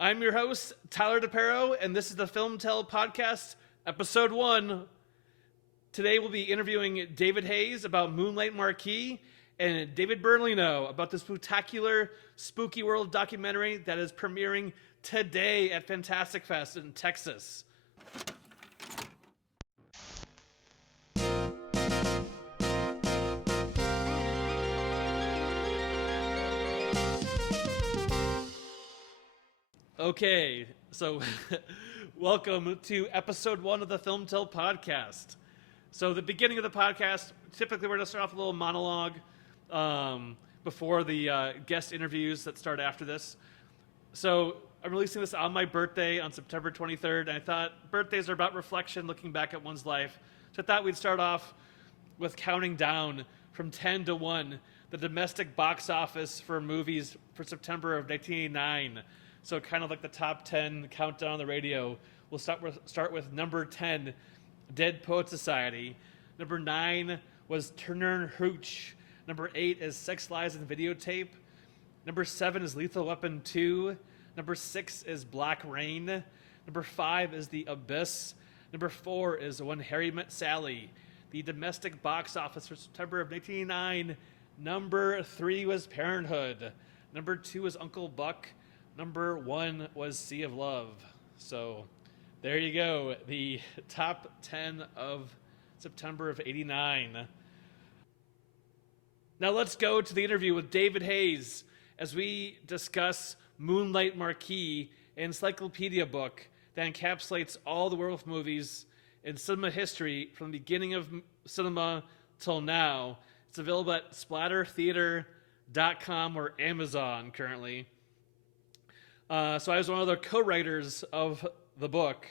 I'm your host, Tyler DePerro, and this is the FilmTell podcast, episode 1. Today we'll be interviewing David Hayes about Moonlight Marquee and David Bertolino about the spectacular Spooky World documentary that is premiering today at Fantastic Fest in Texas. Okay, so welcome to episode 1 of the FilmTell podcast. So the beginning of the podcast, typically we're going to start off with a little monologue before the guest interviews that start after this. So I'm releasing this on my birthday on September 23rd, and I thought birthdays are about reflection, looking back at one's life. So I thought we'd start off with counting down from 10 to 1, the domestic box office for movies for September of 1989. So kind of like the top 10 countdown on the radio. We'll start with number 10, Dead Poet Society. Number 9 was Turner and Hooch. Number 8 is Sex, Lies, and Videotape. Number 7 is Lethal Weapon 2. Number 6 is Black Rain. Number 5 is The Abyss. Number 4 is When Harry Met Sally. The domestic box office for September of 1989. Number 3 was Parenthood. Number 2 was Uncle Buck. Number 1 was Sea of Love. So there you go, the top 10 of September of 89. Now let's go to the interview with David Hayes as we discuss Moonlight Marquee, an encyclopedia book that encapsulates all the werewolf movies in cinema history from the beginning of cinema till now. It's available at splattertheater.com or Amazon currently. So I was one of the co-writers of the book,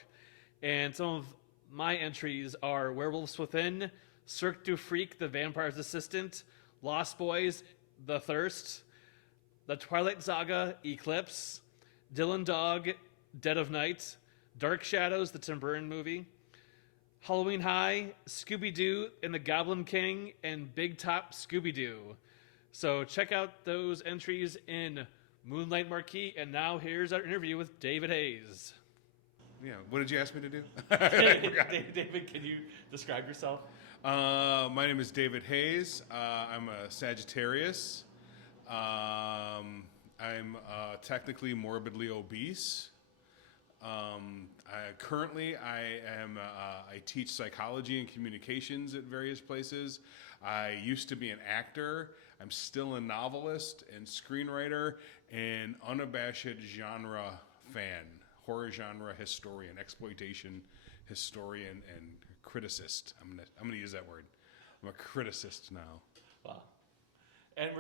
and some of my entries are Werewolves Within, Cirque du Freak, The Vampire's Assistant, Lost Boys, The Thirst, The Twilight Saga, Eclipse, Dylan Dog, Dead of Night, Dark Shadows, the Tim Burton movie, Halloween High, Scooby-Doo and the Goblin King, and Big Top Scooby-Doo. So check out those entries in Moonlight Marquee, and now here's our interview with David Hayes. Yeah, what did you ask me to do? David, can you describe yourself? My name is David Hayes. I'm a Sagittarius. I'm technically morbidly obese. Currently, I teach psychology and communications at various places. I used to be an actor. I'm still a novelist and screenwriter and unabashed genre fan, horror genre historian, exploitation historian, and criticist. I'm gonna use that word. I'm a criticist now. Wow. And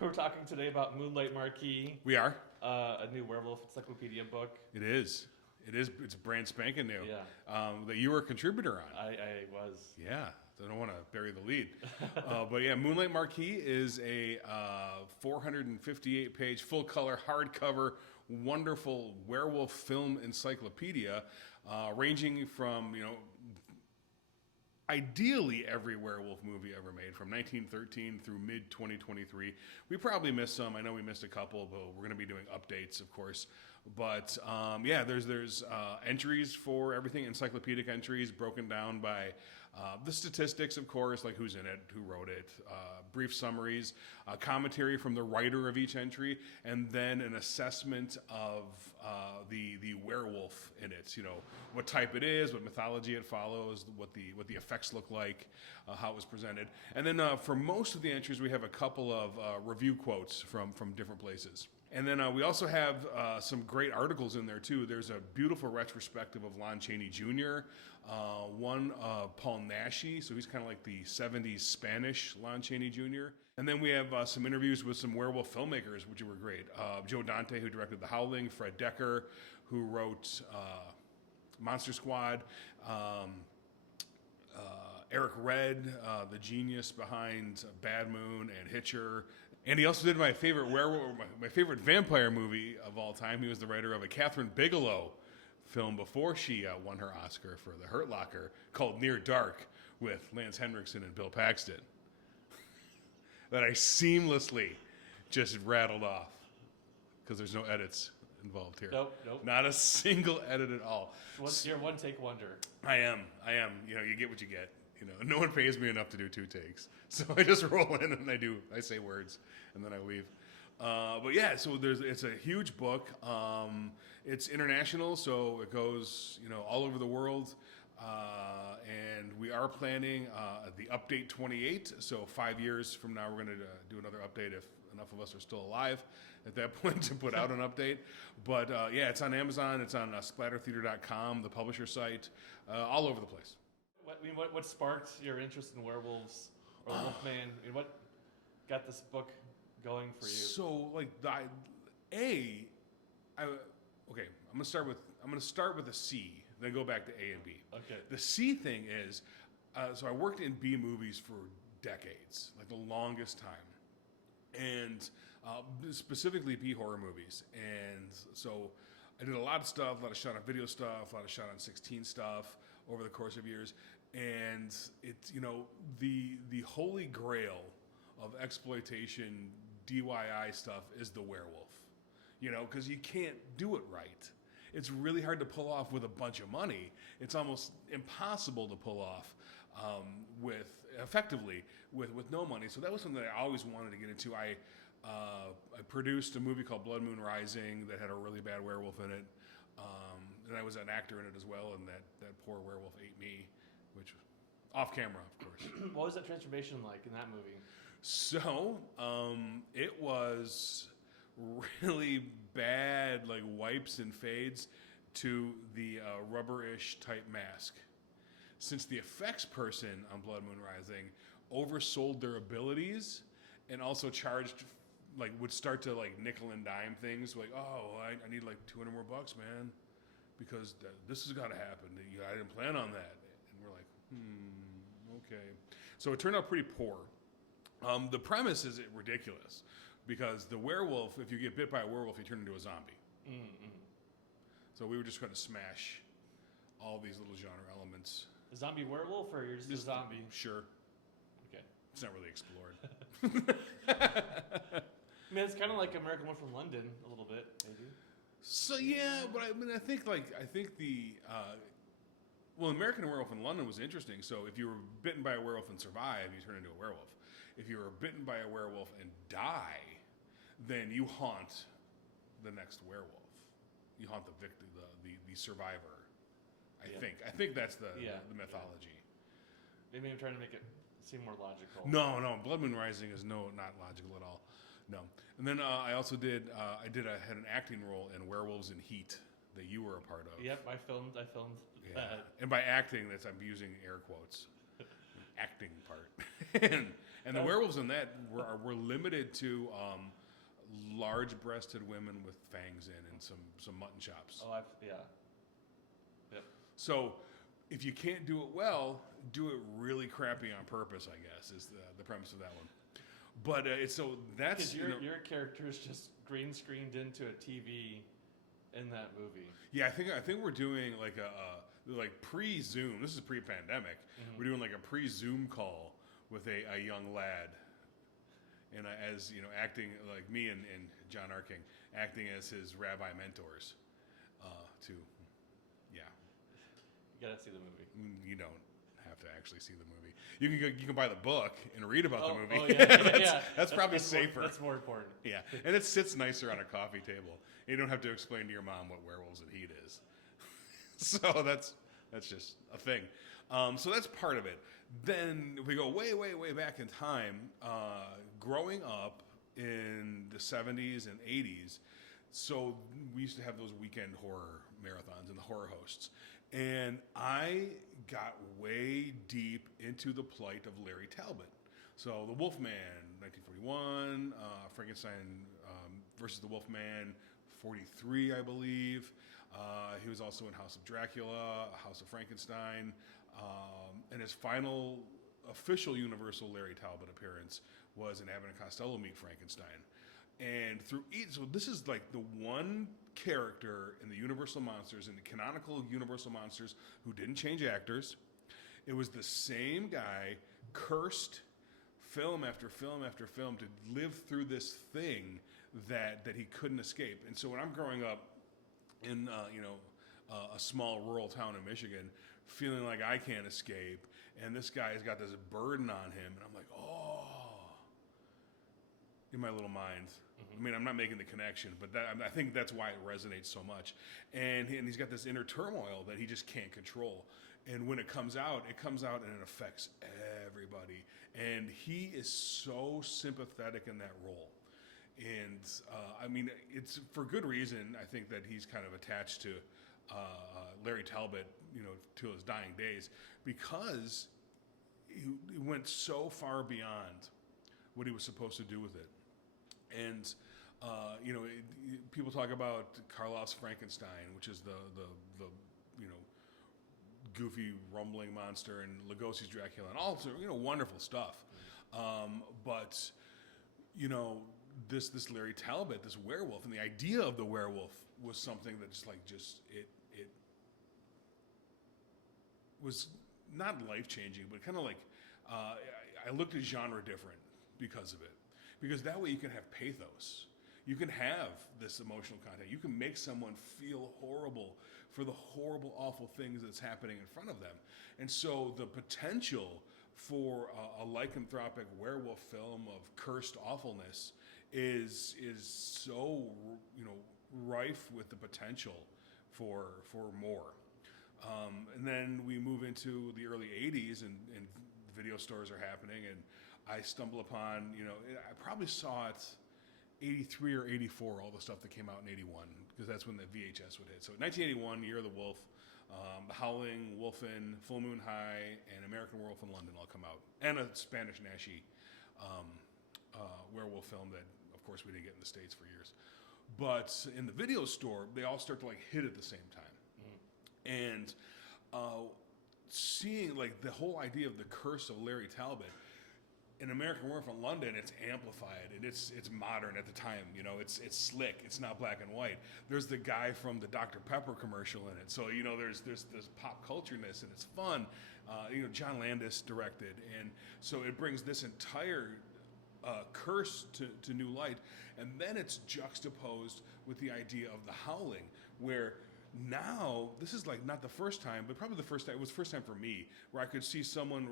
we're talking today about Moonlight Marquee. We are. A new werewolf encyclopedia book. It is. It's brand spanking new. Yeah. That you were a contributor on. I was. Yeah. I don't want to bury the lead. But yeah, Moonlight Marquee is a 458-page, full-color, hardcover, wonderful werewolf film encyclopedia, ranging from, ideally every werewolf movie ever made, from 1913 through mid-2023. We probably missed some. I know we missed a couple, but we're going to be doing updates, of course. But there's entries for everything, encyclopedic entries broken down by the statistics, of course, like who's in it, who wrote it, brief summaries, commentary from the writer of each entry, and then an assessment of the werewolf in it. What type it is, what mythology it follows, what the effects look like, how it was presented. And then for most of the entries, we have a couple of review quotes from different places. And then we also have some great articles in there, too. There's a beautiful retrospective of Lon Chaney Jr., one Paul Naschy, so he's kind of like the 70s Spanish Lon Chaney Jr. And then we have some interviews with some werewolf filmmakers, which were great. Joe Dante, who directed The Howling, Fred Decker, who wrote Monster Squad, Eric Red, the genius behind Bad Moon and Hitcher. And he also did my favorite vampire movie of all time. He was the writer of a Catherine Bigelow film before she won her Oscar for The Hurt Locker, called Near Dark, with Lance Henriksen and Bill Paxton, that I seamlessly just rattled off because there's no edits involved here. Nope. Not a single edit at all. You're one take wonder. I am. You know, you get what you get. You know, no one pays me enough to do 2 takes, so I just roll in and I say words, and then I leave. But yeah, so it's a huge book. It's international, so it goes, you know, all over the world. And we are planning the update 28. So 5 years from now, we're going to do another update if enough of us are still alive at that point to put out an update. But yeah, it's on Amazon. It's on splattertheater.com, the publisher site, all over the place. What sparked your interest in werewolves or Wolfman? And what got this book going for you? So like okay, I'm gonna start with a C, then go back to A and B. Okay. The C thing is, so I worked in B movies for decades, like the longest time, and specifically B horror movies. And so I did a lot of stuff, a lot of shot on video stuff, a lot of shot on 16 stuff over the course of years. And it's, you know, the holy grail of exploitation DIY stuff is the werewolf, you know, because you can't do it right. It's really hard to pull off with a bunch of money. It's almost impossible to pull off effectively with no money. So that was something that I always wanted to get into. I produced a movie called Blood Moon Rising that had a really bad werewolf in it. And I was an actor in it as well, and that poor werewolf ate me, which off camera, of course. What was that transformation like in that movie? So, it was really bad, like wipes and fades to the rubberish type mask. Since the effects person on Blood Moon Rising oversold their abilities and also charged, like, would start to like nickel and dime things, like, oh, I need like $200 more, man, because this has got to happen. I didn't plan on that. And we're like, okay. So it turned out pretty poor. The premise is ridiculous because the werewolf, if you get bit by a werewolf, you turn into a zombie. Mm-hmm. So we were just going to smash all these little genre elements. A zombie werewolf, or you're just a zombie? Sure. Okay. It's not really explored. I mean, it's kind of like American One from London, a little bit, maybe. So yeah, but I mean, I think the American Werewolf in London was interesting. So if you were bitten by a werewolf and survive, you turn into a werewolf. If you were bitten by a werewolf and die, then you haunt the next werewolf. You haunt the victim, the survivor. I think that's the mythology. Maybe I'm trying to make it seem more logical. No, Blood Moon Rising is not logical at all. No. And then I also had an acting role in Werewolves in Heat that you were a part of. Yep, I filmed that. And by acting, I'm using air quotes. Acting part. and the werewolves in that were limited to large-breasted women with fangs in and some mutton chops. Oh, yeah. Yep. So if you can't do it well, do it really crappy on purpose, I guess, is the premise of that one. But that's... Because your character is just green screened into a TV in that movie. Yeah, I think we're doing like a pre-Zoom. This is pre-pandemic. Mm-hmm. We're doing like a pre-Zoom call with a young lad. And as, you know, acting like me and John Arking, acting as his rabbi mentors. You gotta see the movie. You don't have to actually see the movie. You can buy the book and read about the movie. Oh, yeah. That's probably safer. That's more important. Yeah, and it sits nicer on a coffee table. You don't have to explain to your mom what Werewolves in Heat is. So that's just a thing. So that's part of it. Then if we go way, way, way back in time, growing up in the 70s and 80s, so we used to have those weekend horror marathons and the horror hosts. And I got way deep into the plight of Larry Talbot. So The Wolfman, 1941, Frankenstein versus the Wolfman, 43, I believe. He was also in House of Dracula, House of Frankenstein. And his final official Universal Larry Talbot appearance was in Abbott and Costello Meet Frankenstein. And so this is like the one character in the Universal Monsters, in the canonical Universal Monsters, who didn't change actors. It was the same guy, cursed film after film after film to live through this thing that he couldn't escape. And so when I'm growing up in a small rural town in Michigan, feeling like I can't escape, and this guy's got this burden on him, and I'm like, oh, in my little mind. I mean, I'm not making the connection, but I think that's why it resonates so much. And he's got this inner turmoil that he just can't control. And when it comes out and it affects everybody. And he is so sympathetic in that role. And I mean, it's for good reason. I think that he's kind of attached to Larry Talbot, to his dying days, because he went so far beyond what he was supposed to do with it. And people talk about Karloff's Frankenstein, which is the goofy rumbling monster, and Lugosi's Dracula, and all wonderful stuff. But this Larry Talbot, this werewolf, and the idea of the werewolf was something that it was not life changing, but kind of like I looked at genre different because of it. Because that way you can have pathos. You can have this emotional content. You can make someone feel horrible for the horrible, awful things that's happening in front of them. And so the potential for a lycanthropic werewolf film of cursed awfulness is so rife with the potential for more. And then we move into the early 80s, and video stores are happening, and I stumble upon, I probably saw it 83 or 84, all the stuff that came out in 81, because that's when the VHS would hit. So 1981, Year of the Wolf, The Howling, Wolfen, Full Moon High, and American Werewolf in London all come out. And a Spanish Nashi werewolf film that, of course, we didn't get in the States for years. But in the video store, they all start to hit at the same time. And seeing the whole idea of the curse of Larry Talbot, in American Werewolf in London, it's amplified and it's modern at the time. It's slick. It's not black and white. There's the guy from the Dr. Pepper commercial in it. So there's this pop cultureness, and it's fun. John Landis directed, and so it brings this entire curse to new light, and then it's juxtaposed with the idea of the Howling, where now this is not the first time, but probably the first time. It was the first time for me where I could see someone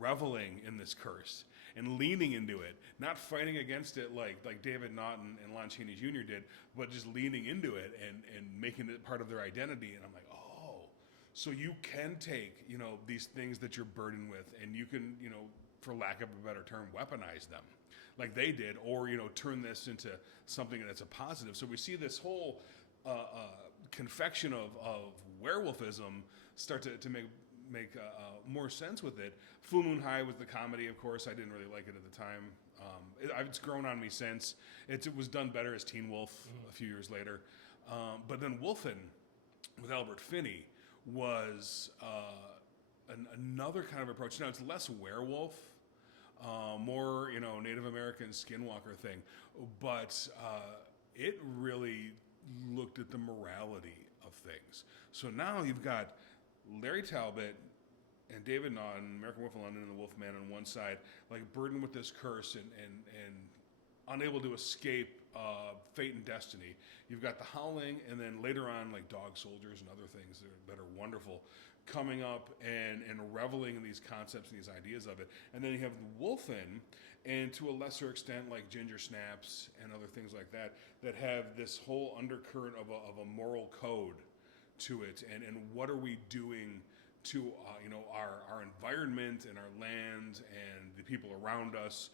reveling in this curse and leaning into it, not fighting against it like David Naughton and Lon Chaney Jr. did, but just leaning into it and making it part of their identity. And I'm like, oh, so you can take these things that you're burdened with, and you can for lack of a better term, weaponize them like they did, or turn this into something that's a positive. So we see this whole confection of werewolfism start to make more sense with it. Full Moon High was the comedy, of course. I didn't really like it at the time. It's grown on me since. It was done better as Teen Wolf a few years later. But then Wolfen with Albert Finney was another kind of approach. Now, it's less werewolf, more Native American skinwalker thing, but it really looked at the morality of things. So now you've got Larry Talbot and David Naughton, American Werewolf in London, and the Wolfman on one side, burdened with this curse and unable to escape fate and destiny. You've got the Howling, and then later on, Dog Soldiers and other things that are wonderful, coming up and reveling in these concepts and these ideas of it. And then you have the Wolfen, and to a lesser extent, Ginger Snaps and other things like that have this whole undercurrent of a moral code to it. And what are we doing to our environment and our land and the people around us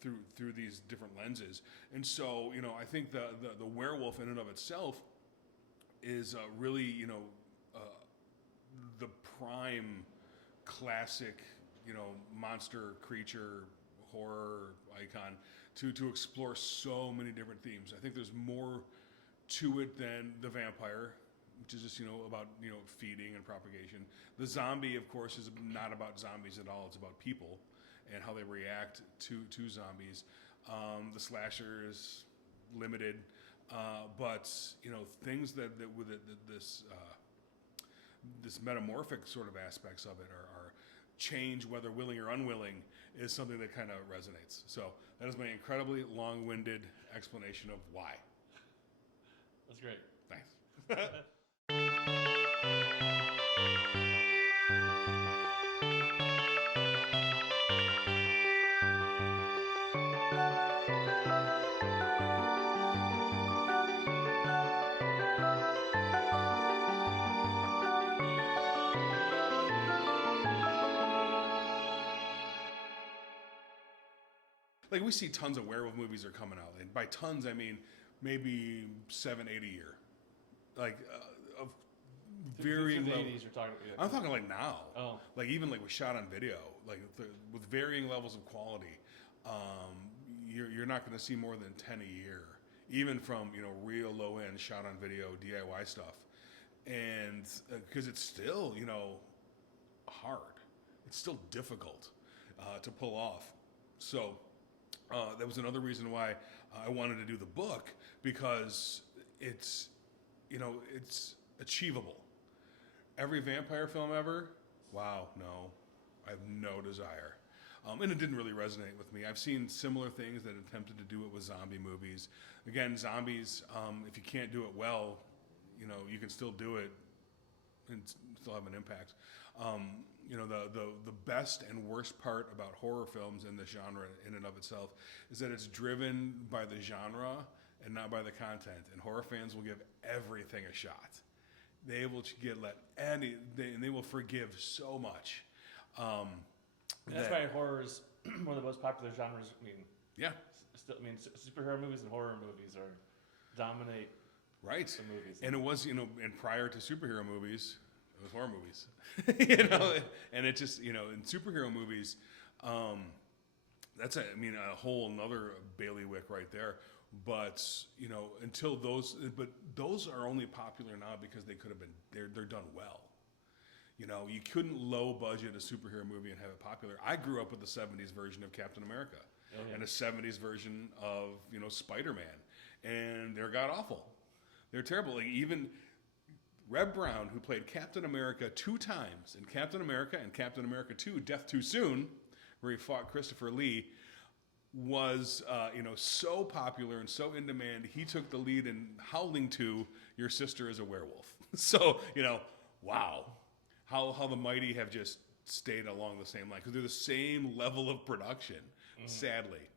through these different lenses. And so I think the werewolf in and of itself is really the prime classic monster creature horror icon to explore so many different themes. I think there's more to it than the vampire, which is just about feeding and propagation. The zombie, of course, is not about zombies at all. It's about people and how they react to zombies. The slasher is limited, but things that with this metamorphic sort of aspects of it are change, whether willing or unwilling, is something that kind of resonates. So that is my incredibly long-winded explanation of why. That's great. Thanks. Like, we see tons of werewolf movies are coming out, and by tons I mean maybe 7, 8 a year. Like of varying the levels. 80s you're talking about. I'm talking like now. Oh. Like even like with shot on video, like with varying levels of quality. You're not going to see more than 10 a year, even from real low end shot on video DIY stuff, and because it's still hard, it's still difficult to pull off. So that was another reason why I wanted to do the book, because it's it's achievable. Every vampire film ever, wow, no, I have no desire. And it didn't really resonate with me. I've seen similar things that attempted to do it with zombie movies. Again, zombies, if you can't do it well, you can still do it and still have an impact. The best and worst part about horror films in the genre in and of itself is that it's driven by the genre and not by the content. And horror fans will give everything a shot. They will they will forgive so much. That's why horror is one of the most popular genres. I mean, yeah, superhero movies and horror movies dominate right. the movies. And it was, and prior to superhero movies, it was horror movies. And it just, in superhero movies, that's a whole another bailiwick right there. But until those are only popular now because they could have been they're done well. You couldn't low budget a superhero movie and have it popular. I grew up with the 70s version of Captain America and a 70s version of Spider-Man, and they're god awful. They're terrible. Like, even Reb Brown, who played Captain America 2 times in Captain America and Captain America 2: Death Too Soon, where he fought Christopher Lee, was so popular and so in demand, he took the lead in Howling 2: Your Sister is a Werewolf. So, wow. How the mighty have just stayed along the same line, because they're the same level of production, sadly.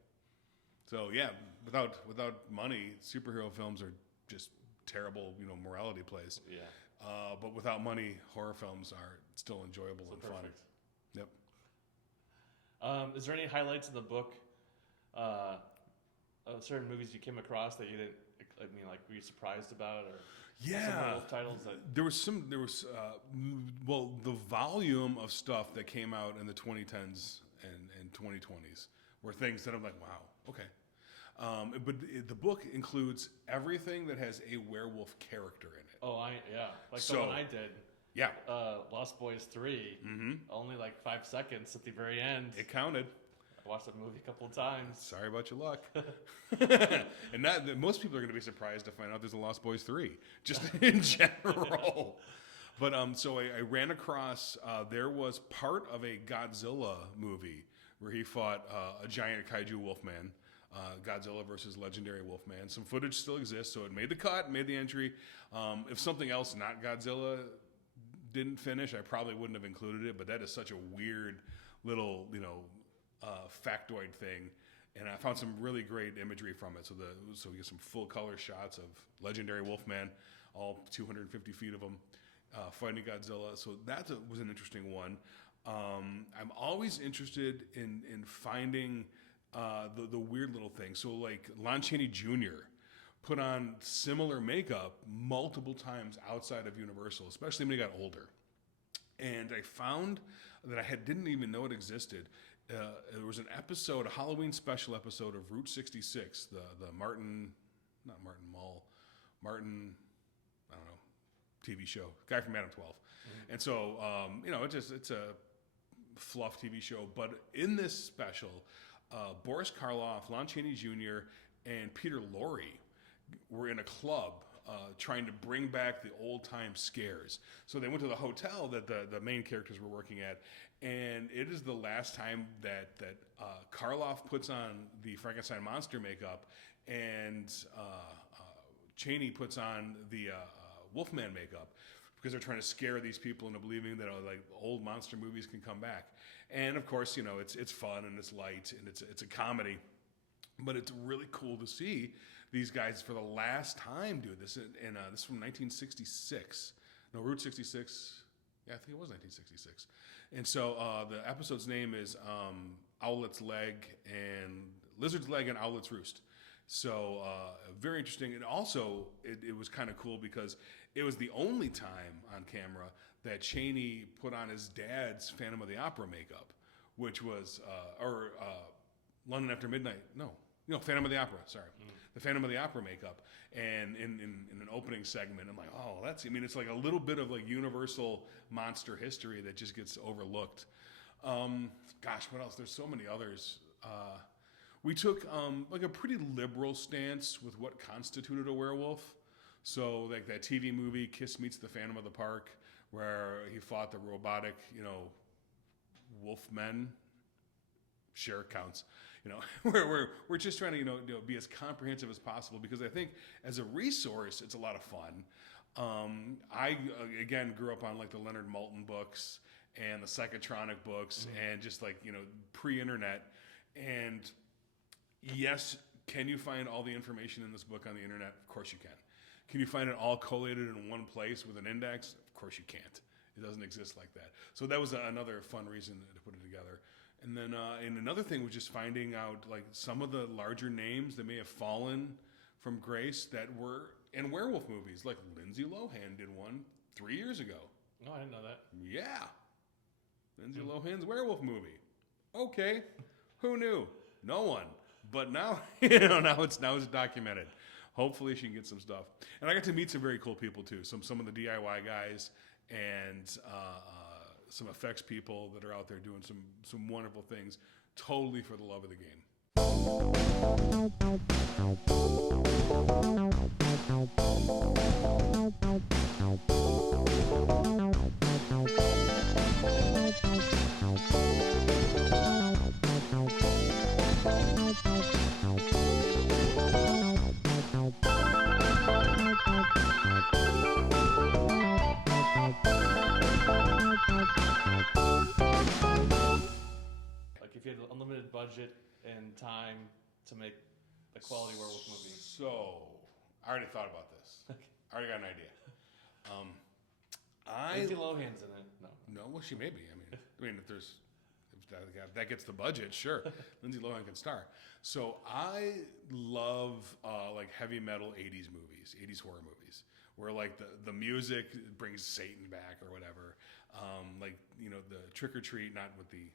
So yeah, without money, superhero films are just terrible, morality plays. Yeah. But without money, horror films are still enjoyable and perfect. fun. Yep. Is there any highlights in the book of certain movies you came across that you didn't? Were you surprised about, or some werewolf titles that there was the volume of stuff that came out in the 2010s and 2020s were things that I'm like, wow, okay. But the book includes everything that has a werewolf character in it. Oh, the one I did. Yeah. Lost Boys 3. Mm-hmm. Only 5 seconds at the very end. It counted. I watched that movie a couple of times. Sorry about your luck. And most people are going to be surprised to find out there's a Lost Boys 3, just in general. But so I ran across, there was part of a Godzilla movie where he fought a giant kaiju wolfman, Godzilla versus legendary wolfman. Some footage still exists, so it made the cut, made the entry. If something else not Godzilla didn't finish, I probably wouldn't have included it, but that is such a weird little, factoid thing, and I found some really great imagery from it. So we get some full color shots of legendary wolfman, all 250 feet of them, fighting Godzilla. So that was an interesting one. I'm always interested in finding the weird little things. So like Lon Chaney Jr. put on similar makeup multiple times outside of Universal, especially when he got older. And I found that I didn't even know it existed. There was a Halloween special episode of Route 66, the Martin, I don't know, TV show, guy from Adam 12. Mm-hmm. And so, it's a fluff TV show. But in this special, Boris Karloff, Lon Chaney Jr., and Peter Lorre were in a club trying to bring back the old-time scares. So they went to the hotel that the main characters were working at, and it is the last time that Karloff puts on the Frankenstein monster makeup and Chaney puts on the Wolfman makeup because they're trying to scare these people into believing that like old monster movies can come back. And of course, you know, it's fun and it's light and it's a comedy, but it's really cool to see these guys for the last time do this. And this is from 1966. No, Route 66. Yeah, I think it was 1966. And so the episode's name is Owlet's Leg and Lizard's Leg and Owlet's Roost. So very interesting. And also, it was kind of cool because it was the only time on camera that Chaney put on his dad's Phantom of the Opera makeup, which was, London After Midnight. No, Phantom of the Opera, sorry. The Phantom of the Opera makeup. And in an opening segment, I'm like, oh, it's like a little bit of like universal monster history that just gets overlooked. Gosh, what else? There's so many others. We took like a pretty liberal stance with what constituted a werewolf. So like that TV movie Kiss Meets the Phantom of the Park, where he fought the robotic, wolf men. Sure, counts. We're just trying to be as comprehensive as possible because I think as a resource it's a lot of fun. I again grew up on like the Leonard Maltin books and the Psychotronic books and just like pre-internet. And yes, can you find all the information in this book on the internet? Of course you can. Can you find it all collated in one place with an index? Of course you can't. It doesn't exist like that. So that was another fun reason to put it together. And then and another thing was just finding out like some of the larger names that may have fallen from grace that were in werewolf movies. Like Lindsay Lohan did one 3 years ago. Oh, I didn't know that. Yeah. Lindsay Lohan's werewolf movie. Okay. Who knew? No one. But now, now it's documented. Hopefully she can get some stuff. And I got to meet some very cool people too. Some of the DIY guys and some effects people that are out there doing some wonderful things, totally for the love of the game. Like if you had an unlimited budget and time to make a quality werewolf movie. So, I already thought about this. I already got an idea. Lindsay Lohan's in it. No. Well, she may be. If that gets the budget, sure. Lindsay Lohan can star. So I love like heavy metal 80s movies, 80s horror movies, where like the music brings Satan back or whatever. The Trick or Treat, not what the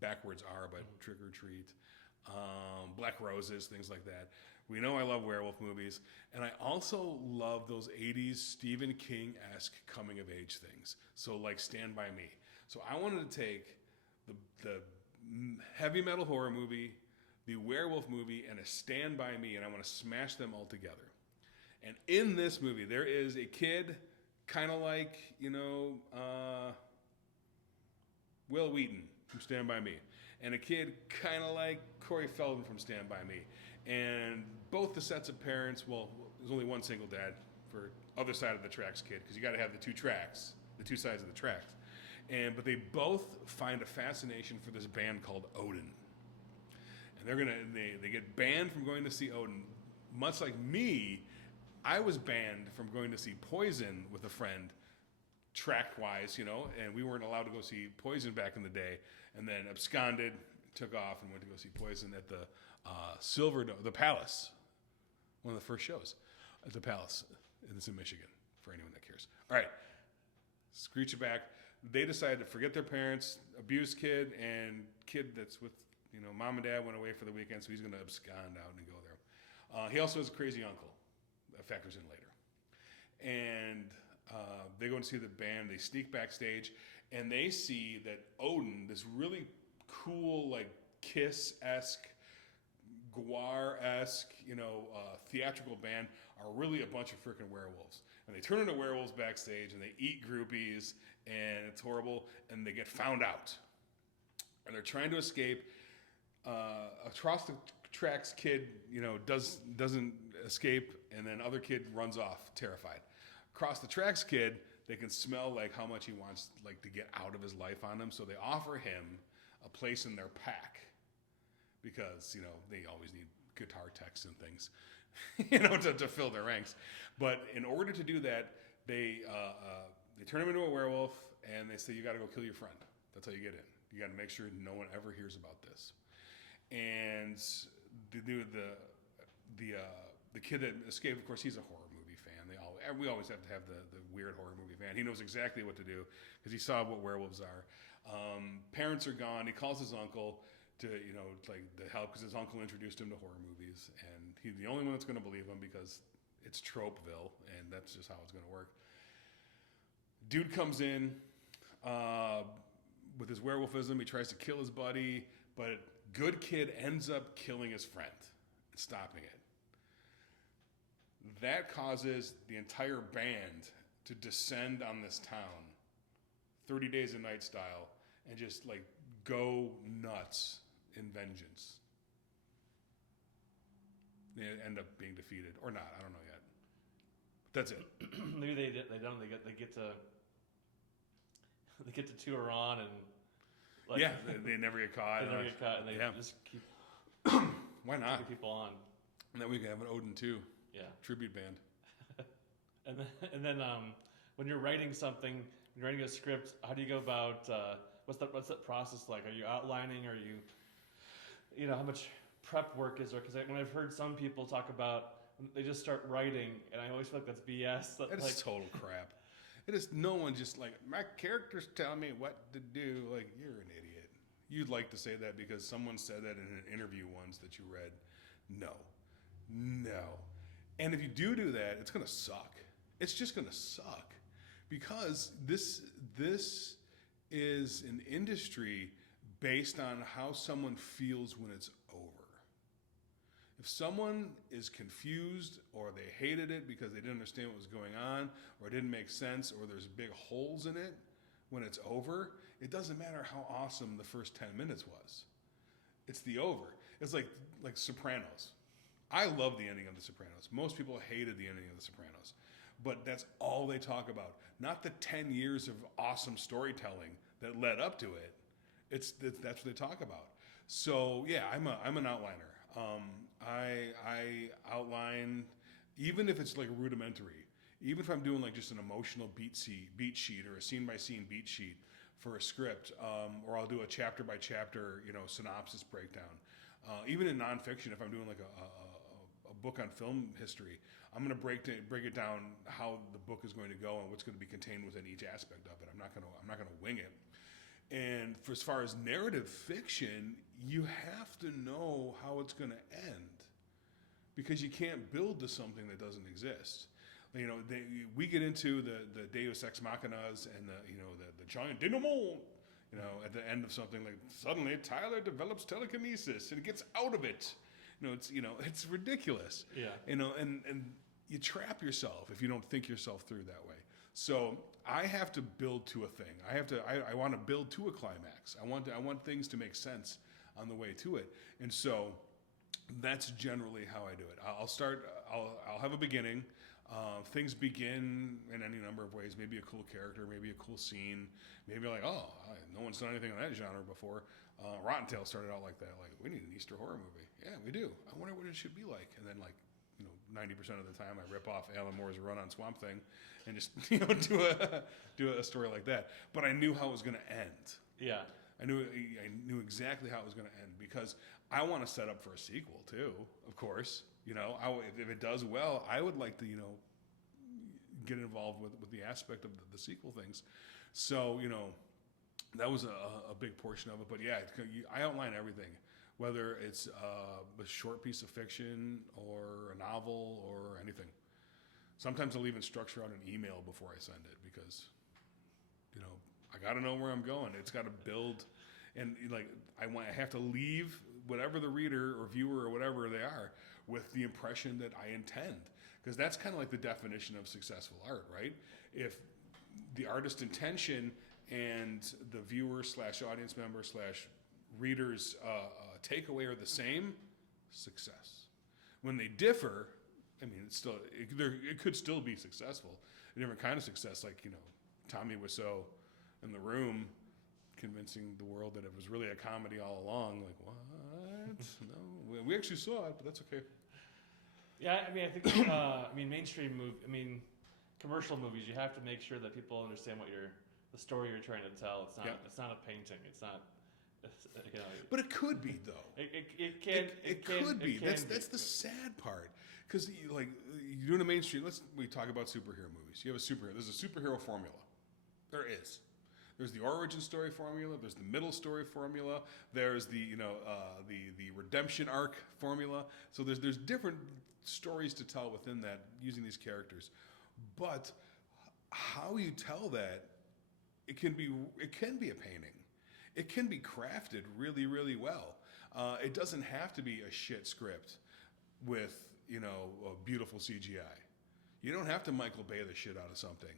backwards are, but Trick or Treat, Black Roses, things like that. We know I love werewolf movies, and I also love those 80s Stephen King-esque coming-of-age things. So like Stand By Me. So I wanted to take the heavy metal horror movie, the werewolf movie, and a Stand By Me, and I want to smash them all together. And in this movie, there is a kid kind of like, Will Wheaton from Stand By Me, and a kid kind of like Corey Feldman from Stand By Me. And both the sets of parents, well, there's only one single dad for other side of the tracks kid, because you got to have the two tracks, the two sides of the tracks. But they both find a fascination for this band called Odin. And they get banned from going to see Odin. Much like me, I was banned from going to see Poison with a friend, track-wise, and we weren't allowed to go see Poison back in the day, and then absconded, took off, and went to go see Poison at the the Palace, one of the first shows at the Palace. And it's in Michigan, for anyone that cares. All right, screech it back. They decided to forget their parents, abused kid, and kid that's with, mom and dad went away for the weekend, so he's going to abscond out and go there. He also has a crazy uncle that factors in later. And they go and see the band. They sneak backstage, and they see that Odin, this really cool, like Kiss-esque, Gwar-esque, theatrical band, are really a bunch of freaking werewolves. And they turn into werewolves backstage, and they eat groupies, and it's horrible, and they get found out. And they're trying to escape across the tracks kid, doesn't escape, and then other kid runs off terrified. Across the tracks kid, they can smell like how much he wants like to get out of his life on him, so they offer him a place in their pack because they always need guitar techs and things, to fill their ranks. But in order to do that, they turn him into a werewolf, and they say you got to go kill your friend. That's how you get in. You got to make sure no one ever hears about this. And the kid that escaped, of course, he's a horror movie fan. We always have to have the weird horror movie fan. He knows exactly what to do because he saw what werewolves are. Parents are gone. He calls his uncle to help because his uncle introduced him to horror movies, and he's the only one that's going to believe him because it's Tropeville, and that's just how it's going to work. Dude comes in with his werewolfism. He tries to kill his buddy, but good kid ends up killing his friend and stopping it. That causes the entire band to descend on this town, 30 Days a Night style, and just go nuts in vengeance. They end up being defeated or not. I don't know yet. But that's it. Maybe they don't. They get to tour on and they never get caught. They never get caught, and they just keep. Why not? Keeping people on. And then we can have an Odin 2 tribute band. and then when you're writing something, when you're writing a script, how do you go about what's that process like? Are you outlining? Are you how much prep work is there? Because when I've heard some people talk about they just start writing, and I always feel like that's BS. That is total crap. It is no one just my characters tell me what to do. You're an idiot. You'd like to say that because someone said that in an interview once that you read. No. And if you do that, it's going to suck. It's just going to suck because this is an industry based on how someone feels when it's over. If someone is confused or they hated it because they didn't understand what was going on or it didn't make sense or there's big holes in it when it's over, it doesn't matter how awesome the first 10 minutes was. It's the over. It's like Sopranos. I love the ending of The Sopranos. Most people hated the ending of The Sopranos. But that's all they talk about. Not the 10 years of awesome storytelling that led up to it. That's what they talk about. So yeah, I'm an outliner. I outline, even if it's rudimentary, even if I'm doing just an emotional beat sheet or a scene by scene beat sheet for a script, or I'll do a chapter by chapter, synopsis breakdown. Even in nonfiction, if I'm doing a book on film history, I'm going to break it down how the book is going to go and what's going to be contained within each aspect of it. I'm not going to wing it. And for as far as narrative fiction, you have to know how it's going to end because you can't build to something that doesn't exist. We get into the Deus Ex Machinas and the giant denouement. At the end of something, suddenly Tyler develops telekinesis and gets out of it. It's ridiculous. Yeah. And you trap yourself if you don't think yourself through that way. So I have to build to a thing. I want to build to a climax. I want things to make sense on the way to it. And so that's generally how I do it. I'll have a beginning. Things begin in any number of ways. Maybe a cool character, maybe a cool scene. Maybe no one's done anything in that genre before. Rotten Tail started out like that. We need an Easter horror movie. Yeah, we do. I wonder what it should be like. And then 90% of the time I rip off Alan Moore's Run on Swamp Thing and just do a story like that. But I knew how it was going to end. Yeah. I knew exactly how it was going to end because I want to set up for a sequel too, of course. If it does well, I would like to, get involved with the aspect of the sequel things. So, that was a big portion of it. But yeah, I outline everything, whether it's a short piece of fiction or a novel or anything. Sometimes I'll even structure out an email before I send it because, I got to know where I'm going. It's got to build. And I have to leave whatever the reader or viewer or whatever they are with the impression that I intend. Because that's kind of the definition of successful art, right? If the artist's intention and the viewer / audience member / reader's takeaway are the same, success. When they differ, I mean, it could still be successful, a different kind of success, like, Tommy Wiseau in The Room convincing the world that it was really a comedy all along. Like, what? No, we actually saw it, but that's okay. Yeah, I mean, I think mainstream commercial movies, you have to make sure that people understand the story you're trying to tell. It's not a painting. It's not. But it could be, though. It could be. That's the sad part, because you're doing a mainstream. We talk about superhero movies. You have a superhero. There's a superhero formula. There is. There's the origin story formula. There's the middle story formula. There's the redemption arc formula. So there's different stories to tell within that using these characters. But how you tell that, it can be a painting. It can be crafted really, really well. It doesn't have to be a shit script with a beautiful CGI. You don't have to Michael Bay the shit out of something.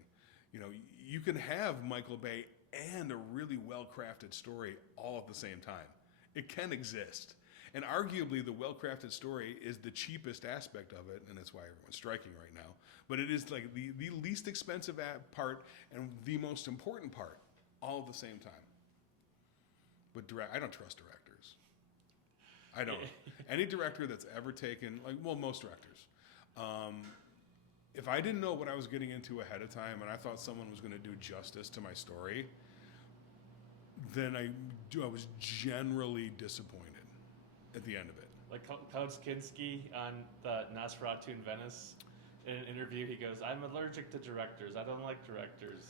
You can have Michael Bay and a really well-crafted story all at the same time. It can exist. And arguably, the well-crafted story is the cheapest aspect of it, and that's why everyone's striking right now. But it is like the least expensive part and the most important part, all at the same time. But I don't trust directors. I don't. Any director that's ever taken, most directors. If I didn't know what I was getting into ahead of time and I thought someone was going to do justice to my story, then I was generally disappointed at the end of it. Like Klaus Kinski on the Nosferatu in Venice, in an interview, he goes, "I'm allergic to directors. I don't like directors."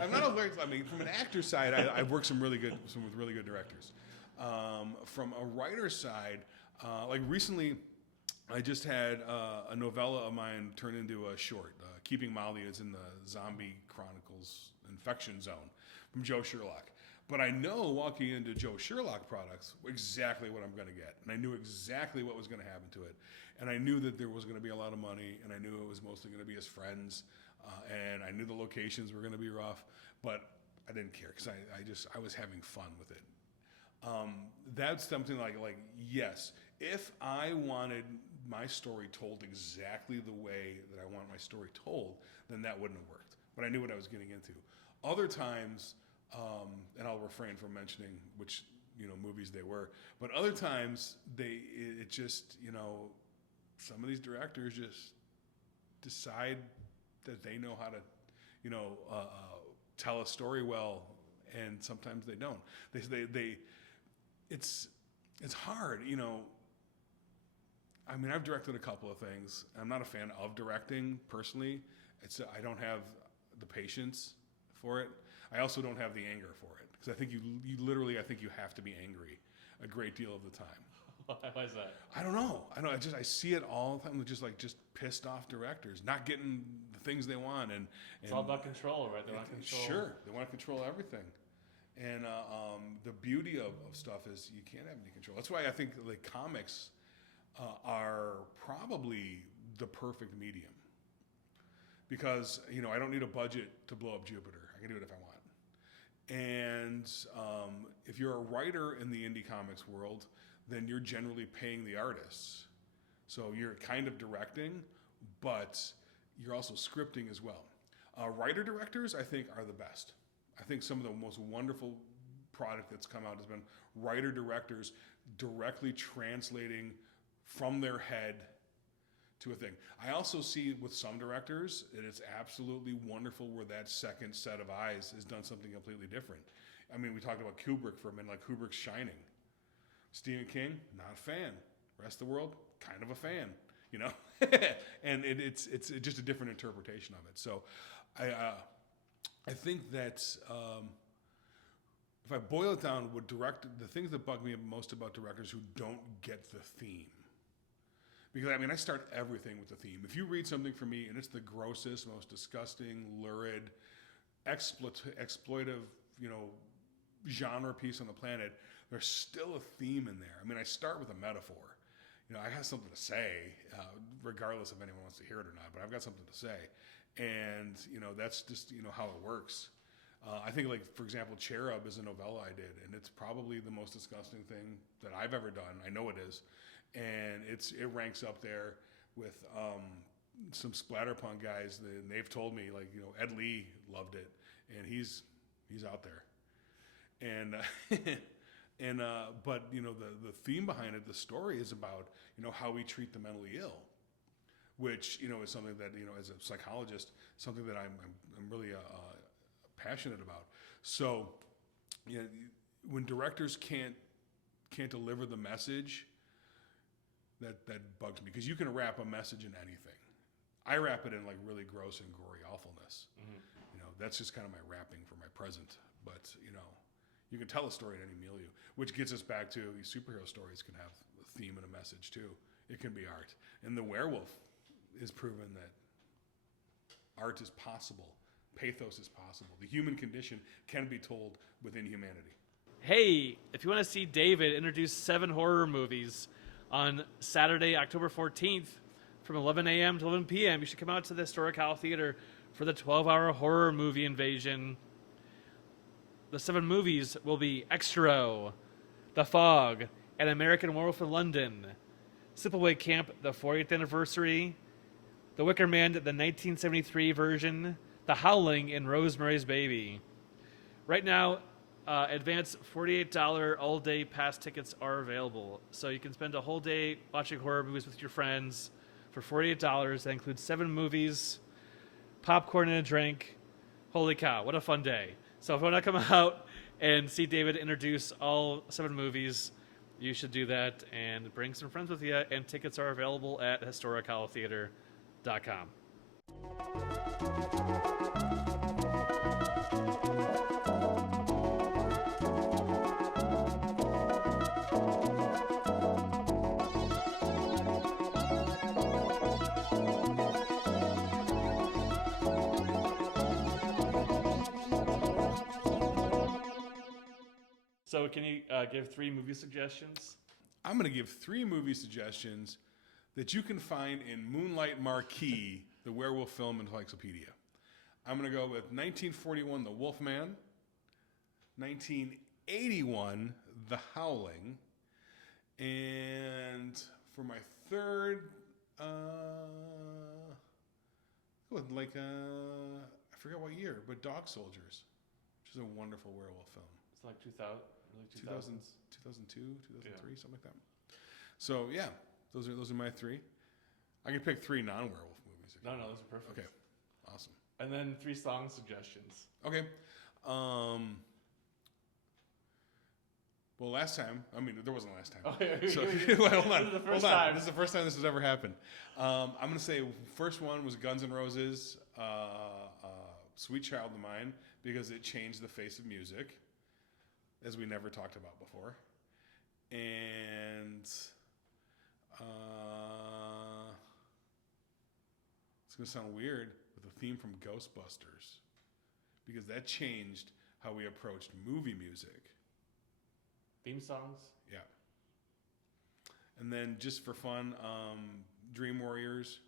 I'm not allergic. I mean, from an actor's side, I've worked with really good directors. From a writer's side, recently, I just had a novella of mine turn into a short. Keeping Molly is in the Zombie Chronicles Infection Zone from Joe Sherlock. But I know walking into Joe Sherlock products exactly what I'm going to get. And I knew exactly what was going to happen to it. And I knew that there was going to be a lot of money. And I knew it was mostly going to be his friends. And I knew the locations were going to be rough. But I didn't care because I was having fun with it. That's something like yes, if I wanted my story told exactly the way that I want my story told, then that wouldn't have worked. But I knew what I was getting into. Other times, and I'll refrain from mentioning which movies they were, but other times some of these directors just decide that they know how to tell a story well, and sometimes they don't. It's hard, I mean, I've directed a couple of things. I'm not a fan of directing personally. I don't have the patience for it. I also don't have the anger for it because I think you have to be angry a great deal of the time. Why is that? I don't know. I see it all the time. Just pissed off directors not getting the things they want, and it's all about control, right? They want control. Sure, they want to control everything. And the beauty of stuff is you can't have any control. That's why I think comics are probably the perfect medium. Because, I don't need a budget to blow up Jupiter. I can do it if I want. And if you're a writer in the indie comics world, then you're generally paying the artists. So you're kind of directing, but you're also scripting as well. Writer-directors, I think, are the best. I think some of the most wonderful product that's come out has been writer-directors directly translating from their head to a thing. I also see with some directors that it's absolutely wonderful where that second set of eyes has done something completely different. I mean, we talked about Kubrick for a minute, like Kubrick's Shining. Stephen King, not a fan. Rest of the world, kind of a fan, and it's just a different interpretation of it. So I think that if I boil it down, the things that bug me most about directors who don't get the theme. Because, I start everything with the theme. If you read something from me and it's the grossest, most disgusting, lurid, exploitive, genre piece on the planet, there's still a theme in there. I start with a metaphor. I have something to say, regardless if anyone wants to hear it or not, but I've got something to say. And, that's just, how it works. I think, like, for example, Cherub is a novella I did, and it's probably the most disgusting thing that I've ever done. I know it is. And it ranks up there with some splatterpunk guys. And they've told me, like, Ed Lee loved it, and he's out there. And but the theme behind it, the story is about how we treat the mentally ill, which is something that as a psychologist, something that I'm really passionate about. So when directors can't deliver the message, that bugs me, because you can wrap a message in anything. I wrap it in like really gross and gory awfulness. Mm-hmm. That's just kind of my wrapping for my present. But you can tell a story at any milieu, which gets us back to superhero stories can have a theme and a message too. It can be art, and The Werewolf is proven that art is possible. Pathos is possible. The human condition can be told within humanity. Hey, if you want to see David introduce 7 horror movies on Saturday, October 14th from 11 a.m. to 11 p.m., you should come out to the Historic Hall Theater for the 12-hour horror movie invasion. The 7 movies will be Extro, The Fog, An American Werewolf in London, Sleepaway Camp, the 40th anniversary, The Wicker Man, the 1973 version, The Howling, and Rosemary's Baby. Right now, advanced $48 all-day pass tickets are available. So you can spend a whole day watching horror movies with your friends for $48. That includes 7 movies, popcorn and a drink. Holy cow, what a fun day. So if you want to come out and see David introduce all 7 movies, you should do that and bring some friends with you. And tickets are available at historichalltheater.com. So can you give 3 movie suggestions? I'm going to give 3 movie suggestions that you can find in Moonlight Marquee, the werewolf film encyclopedia. I'm going to go with 1941, The Wolfman, 1981, The Howling, and for my third, I forgot what year, but Dog Soldiers, which is a wonderful werewolf film. It's like 2000. 2002, 2003, something like that. So yeah, those are my 3. I can pick 3 non-werewolf movies. No, those are perfect. Okay, awesome. And then 3 song suggestions. Okay. Well, last time, there wasn't last time. So hold on. This is the first time. This is the first time this has ever happened. I'm going to say first one was Guns N' Roses, Sweet Child of Mine, because it changed the face of music, as we never talked about before. And it's going to sound weird, but the theme from Ghostbusters, because that changed how we approached movie music. Theme songs? Yeah. And then just for fun, Dream Warriors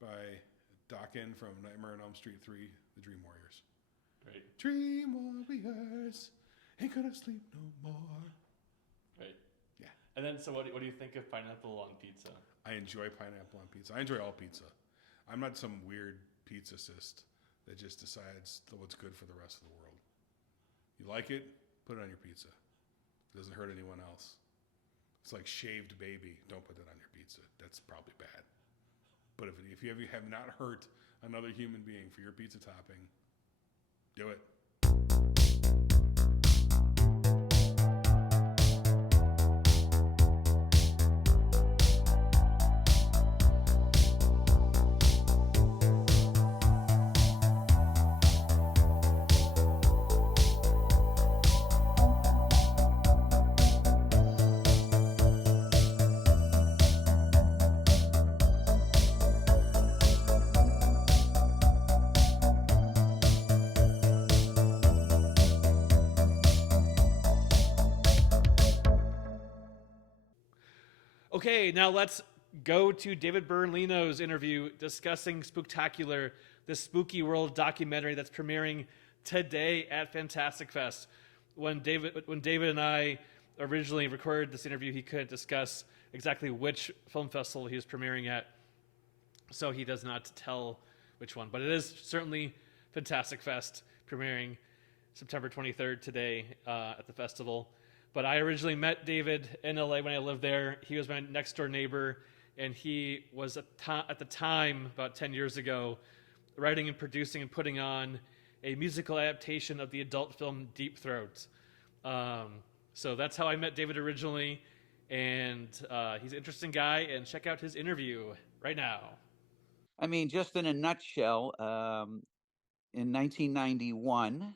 by Dokken from Nightmare on Elm Street 3, The Dream Warriors. Great. Dream Warriors, ain't gonna sleep no more. Right. Yeah. And then, so what do you think of pineapple on pizza? I enjoy pineapple on pizza. I enjoy all pizza. I'm not some weird pizzacist that just decides what's good for the rest of the world. You like it? Put it on your pizza. It doesn't hurt anyone else. It's like shaved baby. Don't put that on your pizza. That's probably bad. But if you have not hurt another human being for your pizza topping, do it. Okay, now let's go to David Bertolino's interview discussing Spooktacular, the Spooky World documentary that's premiering today at Fantastic Fest. When David and I originally recorded this interview, he couldn't discuss exactly which film festival he was premiering at, so he does not tell which one. But it is certainly Fantastic Fest, premiering September 23rd today at the festival. But I originally met David in LA when I lived there. He was my next door neighbor, and he was at the time, about 10 years ago, writing and producing and putting on a musical adaptation of the adult film Deep Throat. So that's how I met David originally, and he's an interesting guy, and check out his interview right now. I mean, just in a nutshell, in 1991,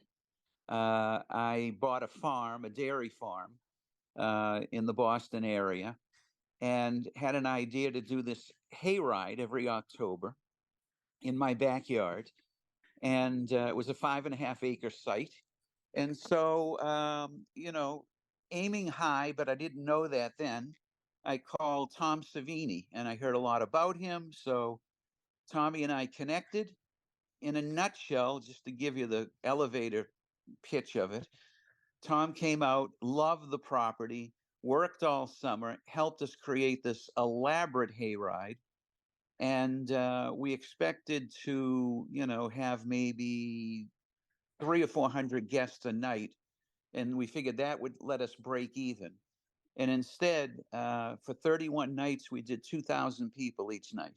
I bought a farm, a dairy farm, in the Boston area, and had an idea to do this hayride every October in my backyard. And it was a 5.5 acre site. And so, aiming high, but I didn't know that then, I called Tom Savini, and I heard a lot about him. So Tommy and I connected. In a nutshell, just to give you the elevator pitch of it, Tom came out, loved the property, worked all summer, helped us create this elaborate hayride. And we expected to, have maybe 300 or 400 guests a night. And we figured that would let us break even. And instead, for 31 nights, we did 2,000 people each night.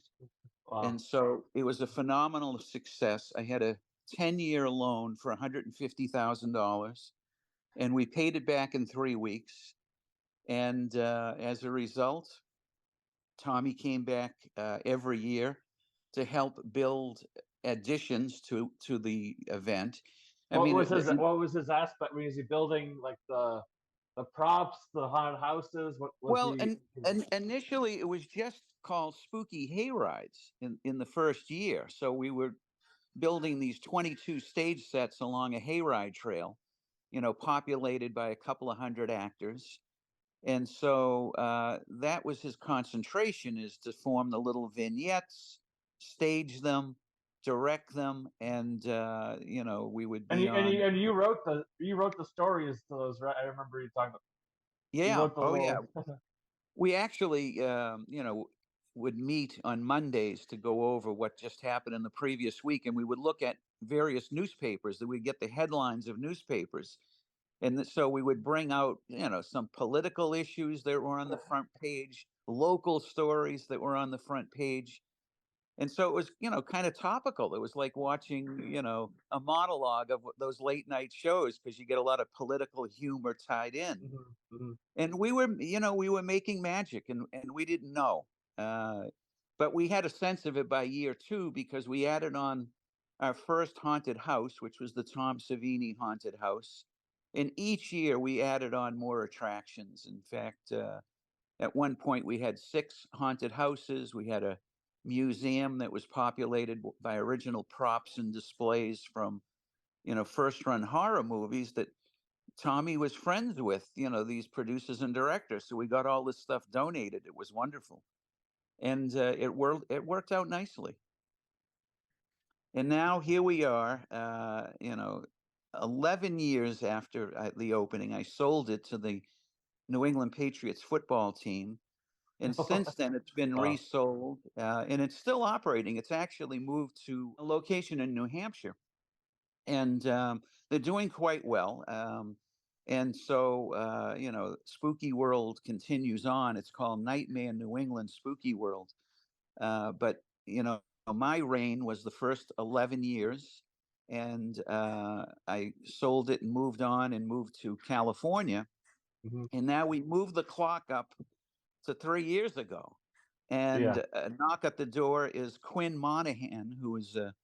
Wow. And so it was a phenomenal success. I had a 10-year loan for $150,000, and we paid it back in 3 weeks. And as a result, Tommy came back every year to help build additions to the event. What was his aspect? Was he building like the props, the haunted houses? What was Well, he? and initially it was just called Spooky Hayrides in the first year. So we were building these 22 stage sets along a hayride trail, populated by a couple of hundred actors. And so that was his concentration, is to form the little vignettes, stage them, direct them, and we would be and you wrote the stories to those, right? I remember you talking about. You Yeah. wrote the Oh, little... yeah. We actually, would meet on Mondays to go over what just happened in the previous week, and we would look at various newspapers. That we'd get the headlines of newspapers, and so we would bring out, some political issues that were on the front page, local stories that were on the front page. And so it was, kind of topical. It was like watching, a monologue of those late night shows, because you get a lot of political humor tied in. Mm-hmm, mm-hmm. And we were making magic, and we didn't know. But we had a sense of it by year 2, because we added on our first haunted house, which was the Tom Savini haunted house. And each year we added on more attractions. In fact, at one point we had 6 haunted houses. We had a museum that was populated by original props and displays from, first run horror movies that Tommy was friends with, these producers and directors. So we got all this stuff donated. It was wonderful. And it worked out nicely. And now here we are, 11 years after the opening. I sold it to the New England Patriots football team. And since then, it's been Wow. resold, and it's still operating. It's actually moved to a location in New Hampshire, and they're doing quite well. And so, Spooky World continues on. It's called Nightmare New England Spooky World. But, my reign was the first 11 years, and I sold it and moved on and moved to California. Mm-hmm. And now we moved the clock up to 3 years ago. And a knock at the door is Quinn Monahan, who is a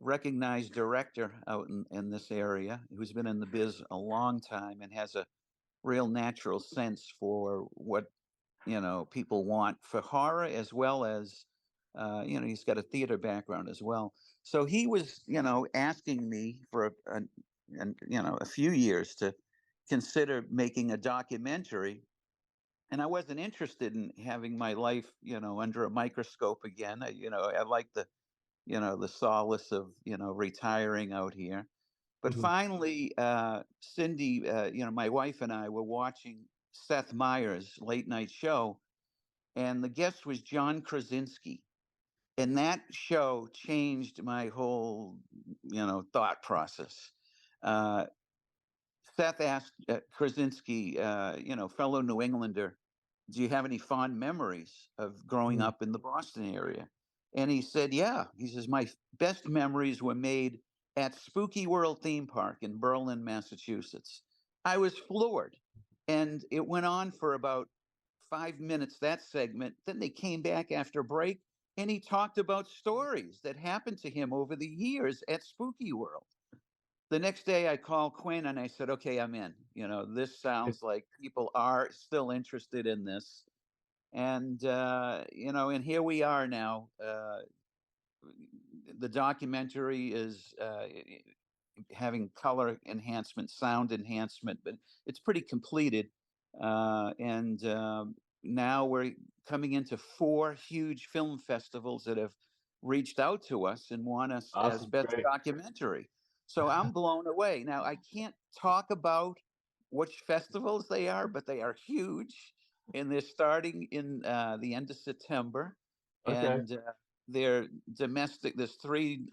recognized director out in this area, who's been in the biz a long time and has a real natural sense for what, people want for horror, as well as, he's got a theater background as well. So he was, asking me for a few years to consider making a documentary. And I wasn't interested in having my life, under a microscope again. I like the solace of, retiring out here. But finally, Cindy, my wife and I were watching Seth Meyers' late night show, and the guest was John Krasinski. And that show changed my whole, thought process. Uh, Seth asked Krasinski, fellow New Englander, do you have any fond memories of growing up in the Boston area? And he said, yeah. He says, my best memories were made at Spooky World Theme Park in Berlin, Massachusetts. I was floored. And it went on for about 5 minutes, that segment. Then they came back after break and he talked about stories that happened to him over the years at Spooky World. The next day I called Quinn and I said, okay, I'm in. This sounds like people are still interested in this. And, and here we are now. The documentary is having color enhancement, sound enhancement, but it's pretty completed. And now we're coming into 4 huge film festivals that have reached out to us and want us as Awesome. best Great. documentary. So I'm blown away. Now, I can't talk about which festivals they are, but they are huge. And they're starting in the end of September. Okay. And they're domestic. There's 3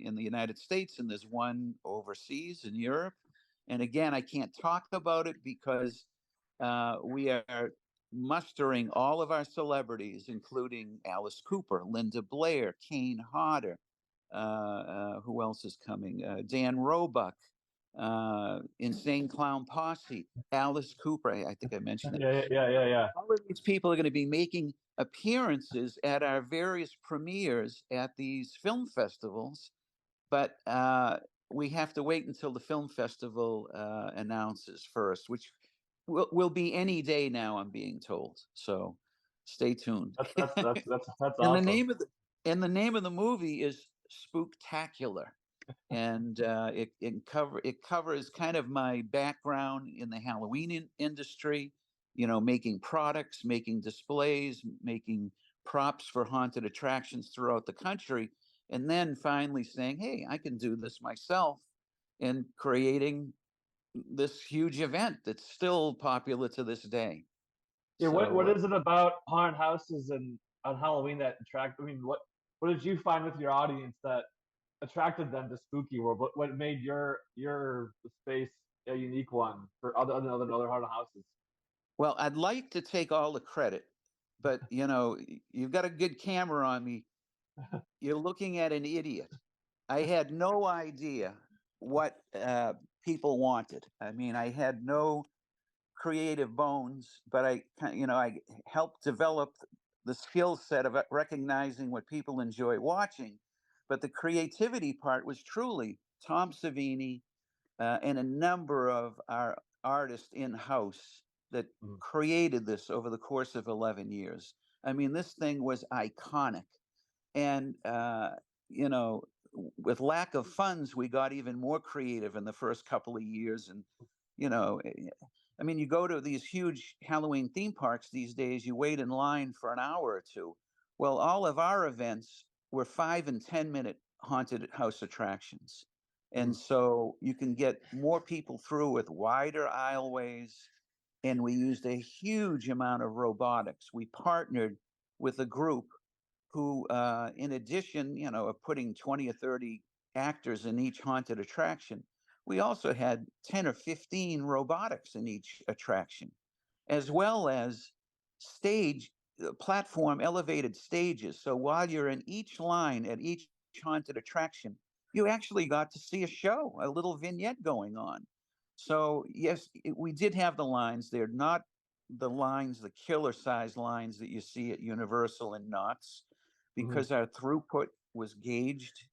in the United States, and there's 1 overseas in Europe. And again, I can't talk about it because we are mustering all of our celebrities, including Alice Cooper, Linda Blair, Kane Hodder. Who else is coming? Dan Roebuck, Insane Clown Posse, Alice Cooper. I think I mentioned that. Yeah. All of these people are going to be making appearances at our various premieres at these film festivals, but we have to wait until the film festival announces first, which will be any day now, I'm being told. So stay tuned. That's And awesome. the name of the movie is Spooktacular. And it covers kind of my background in the Halloween industry, making products, making displays, making props for haunted attractions throughout the country, and then finally saying, hey, I can do this myself, and creating this huge event that's still popular to this day. Yeah, what is it about haunted houses and on Halloween that attract? I mean, what did you find with your audience that attracted them to Spooky World? What made your space a unique one for other haunted houses? Well, I'd like to take all the credit, but you've got a good camera on me. You're looking at an idiot. I had no idea what people wanted. I mean, I had no creative bones, but I helped develop the skill set of recognizing what people enjoy watching. But the creativity part was truly Tom Savini and a number of our artists in house that created this over the course of 11 years. I mean, this thing was iconic. And, with lack of funds, we got even more creative in the first couple of years. And, I mean, you go to these huge Halloween theme parks these days, you wait in line for an hour or 2. Well, all of our events were 5 and 10-minute haunted house attractions. And so you can get more people through with wider aisleways. And we used a huge amount of robotics. We partnered with a group who, in addition, of putting 20 or 30 actors in each haunted attraction, we also had 10 or 15 robotics in each attraction, as well as platform elevated stages. So while you're in each line at each haunted attraction, you actually got to see a show, a little vignette going on. So yes, we did have the lines. They're not the killer size lines that you see at Universal and Knott's, because our throughput was gauged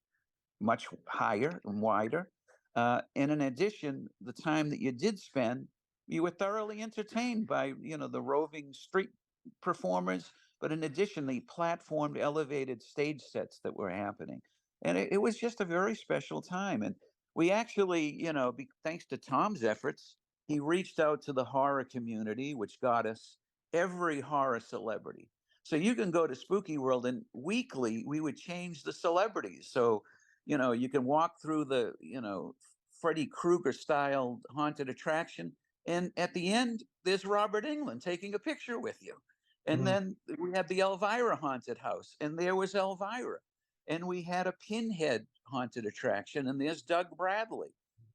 much higher and wider. And in addition, the time that you did spend, you were thoroughly entertained by, the roving street performers, but in addition, the platformed elevated stage sets that were happening. And it was just a very special time. And we actually, thanks to Tom's efforts, he reached out to the horror community, which got us every horror celebrity. So you can go to Spooky World, and weekly we would change the celebrities. So, you can walk through the, Freddy Krueger style haunted attraction. And at the end, there's Robert Englund taking a picture with you. And then we had the Elvira haunted house, and there was Elvira. And we had a Pinhead haunted attraction, and there's Doug Bradley.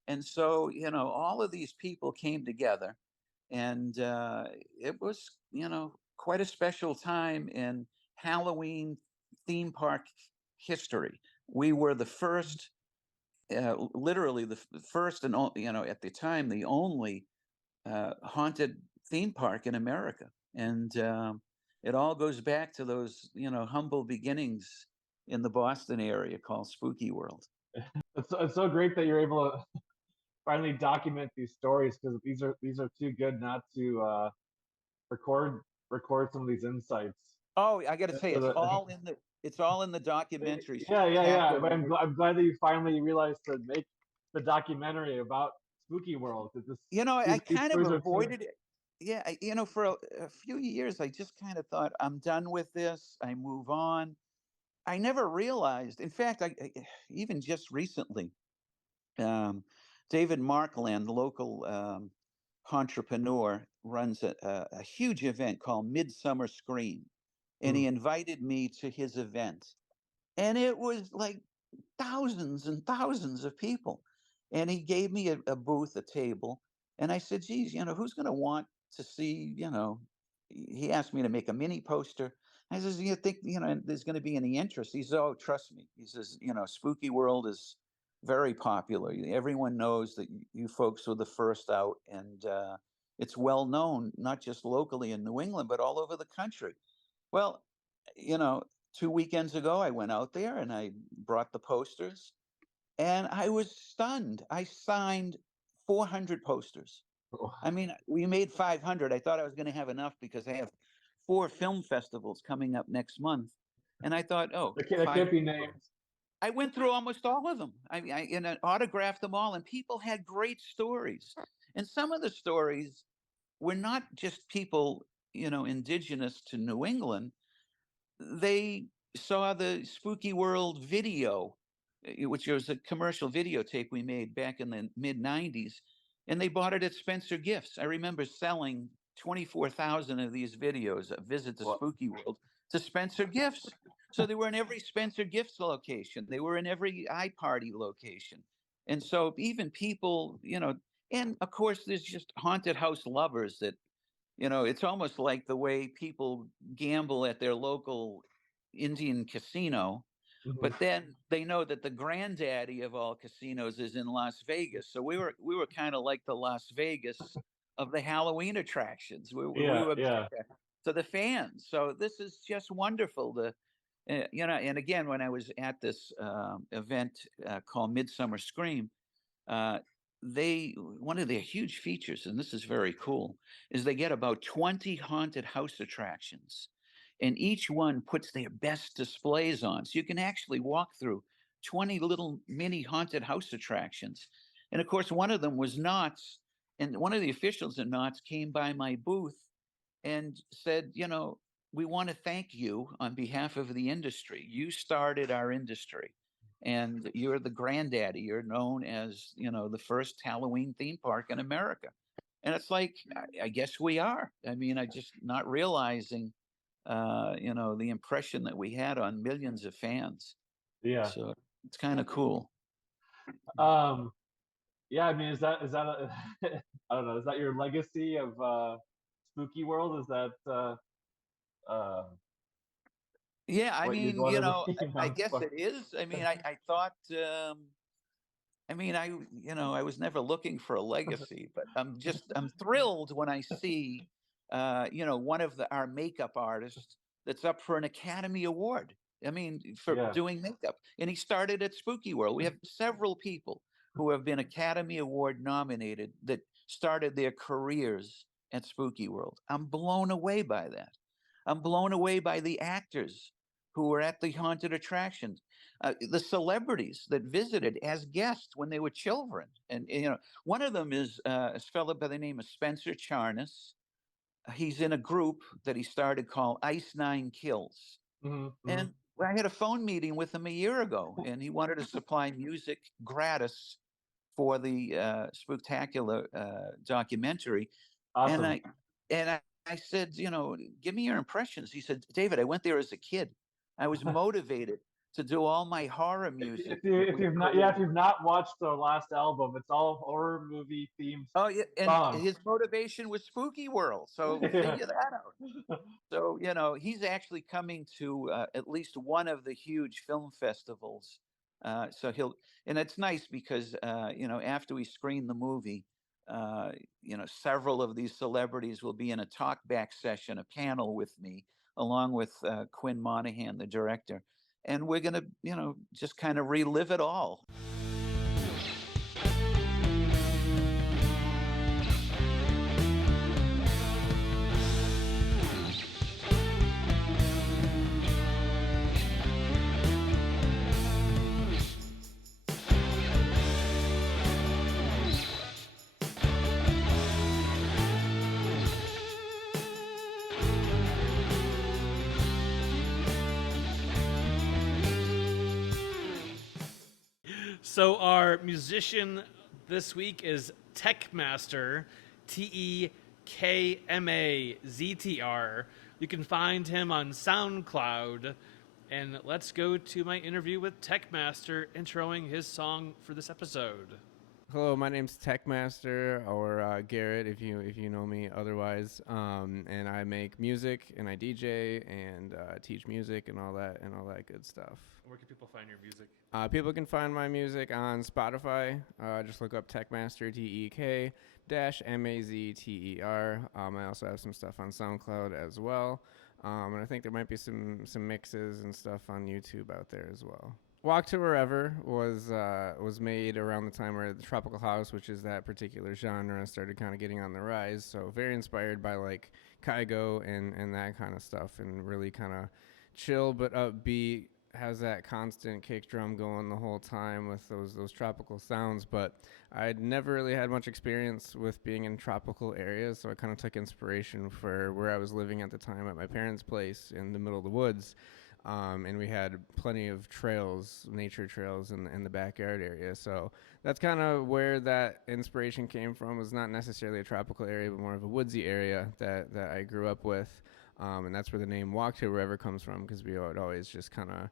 And so, all of these people came together, and it was, quite a special time in Halloween theme park history. We were the first, literally the first and at the time, the only haunted theme park in America. And it all goes back to those, humble beginnings in the Boston area called Spooky World. It's so great that you're able to finally document these stories, because these are too good not to record some of these insights. Oh, I got to say, it's all in the documentary. Yeah. But I'm glad that you finally realized to make the documentary about Spooky World. I kind of avoided it. Yeah, for a few years, I just kind of thought, I'm done with this. I move on. I never realized. In fact, even just recently, David Markland, local entrepreneur, runs a huge event called Midsummer Scream, and he invited me to his event, and it was like thousands and thousands of people, and he gave me a booth, a table, and I said, geez, who's going to want to see, he asked me to make a mini poster. I says, you think, there's going to be any interest? He says, oh, trust me. He says, Spooky World is very popular. Everyone knows that you folks were the first out, and it's well known, not just locally in New England, but all over the country. Well, 2 weekends ago, I went out there and I brought the posters, and I was stunned. I signed 400 posters. I mean, we made 500. I thought I was going to have enough because I have 4 film festivals coming up next month. And I thought, oh, they can't be named. I went through almost all of them. I autographed them all, and people had great stories. And some of the stories were not just people, indigenous to New England. They saw the Spooky World video, which was a commercial videotape we made back in the mid 90s, and they bought it at Spencer Gifts. I remember selling 24,000 of these videos, a visit to Spooky World, to Spencer Gifts. So they were in every Spencer Gifts location. They were in every iParty location. And so even people, and of course, there's just haunted house lovers that, it's almost like the way people gamble at their local Indian casino, but then they know that the granddaddy of all casinos is in Las Vegas. So we were kind of like the Las Vegas of the Halloween attractions. We were to the fans. So this is just wonderful to, and again, when I was at this event called Midsummer Scream, one of their huge features, and this is very cool, is they get about 20 haunted house attractions, and each one puts their best displays on. So you can actually walk through 20 little mini haunted house attractions. And of course, one of them was Knott's, and one of the officials at Knott's came by my booth and said, we want to thank you on behalf of the industry. You started our industry, and you're the granddaddy. You're known as, the first Halloween theme park in America. And it's like, I guess we are. I mean, I just not realizing, the impression that we had on millions of fans. Yeah. So it's kind of cool. Yeah, I mean, is that I don't know, is that your legacy of Spooky World? Is that yeah, I mean, I guess it is. I mean, I thought, I was never looking for a legacy, but I'm thrilled when I see, one of our makeup artists that's up for an Academy Award. I mean, for doing makeup. And he started at Spooky World. We have several people who have been Academy Award nominated that started their careers at Spooky World. I'm blown away by that. I'm blown away by the actors who were at the haunted attractions, the celebrities that visited as guests when they were children. And, one of them is a fellow by the name of Spencer Charnas. He's in a group that he started called Ice Nine Kills. And I had a phone meeting with him a year ago, and he wanted to supply music gratis for the Spooktacular documentary. Awesome. And I said, give me your impressions. He said, David, I went there as a kid. I was motivated to do all my horror music. If you've not watched their last album, it's all horror movie themed Oh, yeah, and songs. his motivation was Spooky World. So figure that out. So, he's actually coming to at least one of the huge film festivals. And it's nice because, after we screen the movie, several of these celebrities will be in a talkback session, a panel with me, along with Quinn Monahan, the director. And we're going to, just kind of relive it all. So our musician this week is Techmaster, Tekmaztr. You can find him on SoundCloud. And let's go to my interview with Techmaster, introing his song for this episode. Hello, my name's Techmaster, or Garrett, if you know me otherwise. And I make music, and I DJ, and teach music, and all that good stuff. Where can people find your music? People can find my music on Spotify. Just look up Techmaster, Tekmazter. I also have some stuff on SoundCloud as well. And I think there might be some mixes and stuff on YouTube out there as well. Walk to Wherever was made around the time where the Tropical House, which is that particular genre, started kind of getting on the rise. So very inspired by like Kygo and that kind of stuff, and really kind of chill but upbeat. Has that constant kick drum going the whole time with those tropical sounds. But I'd never really had much experience with being in tropical areas, so I kind of took inspiration for where I was living at the time at my parents' place in the middle of the woods. And we had plenty of trails, nature trails in the backyard area. So that's kind of where that inspiration came from. It was not necessarily a tropical area, but more of a woodsy area that I grew up with. And that's where the name Walk to Wherever comes from, because we would always just kind of,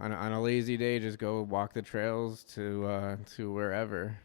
on a lazy day, just go walk the trails to wherever.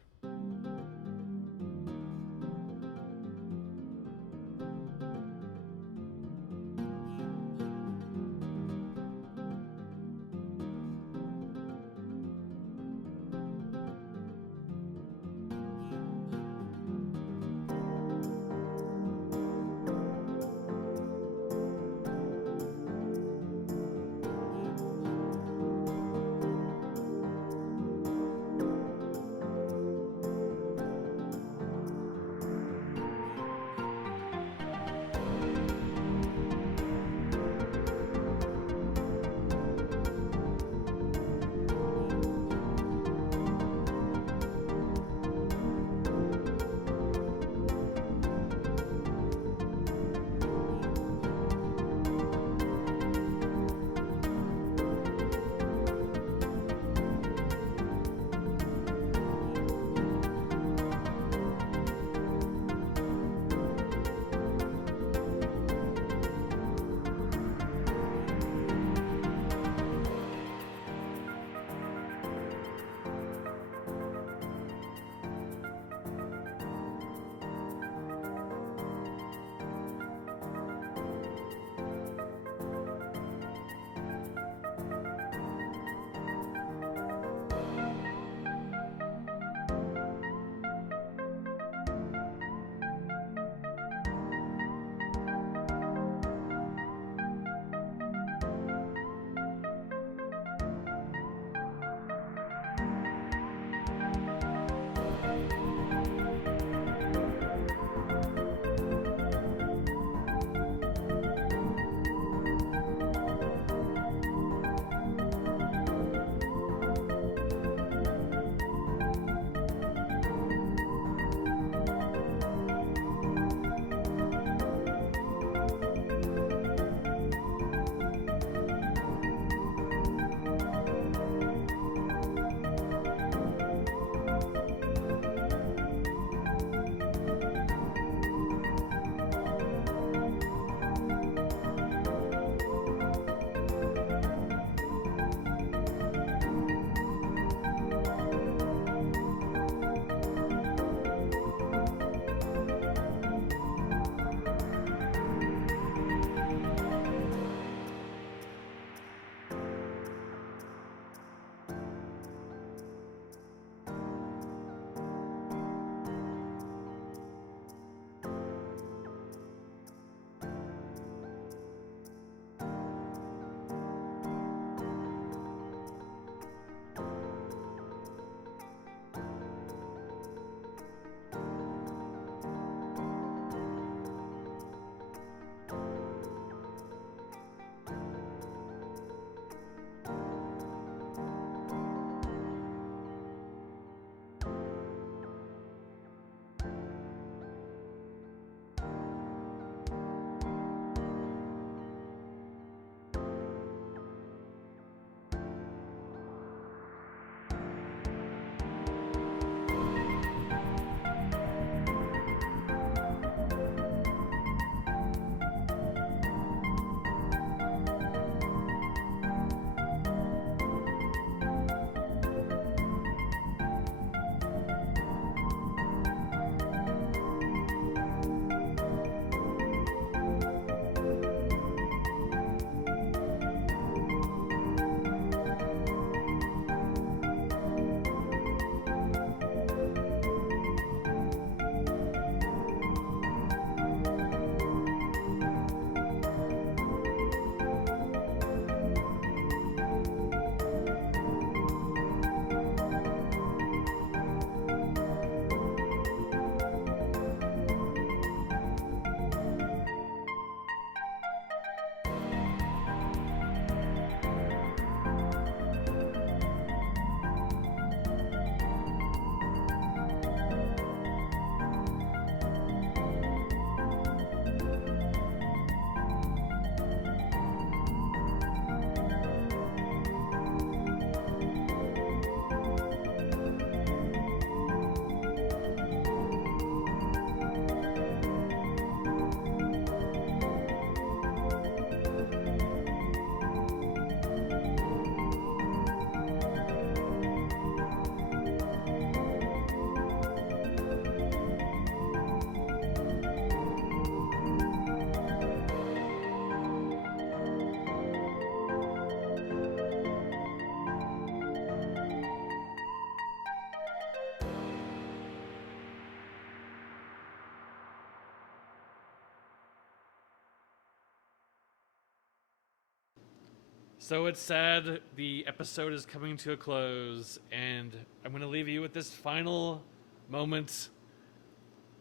So it's sad the episode is coming to a close, and I'm going to leave you with this final moment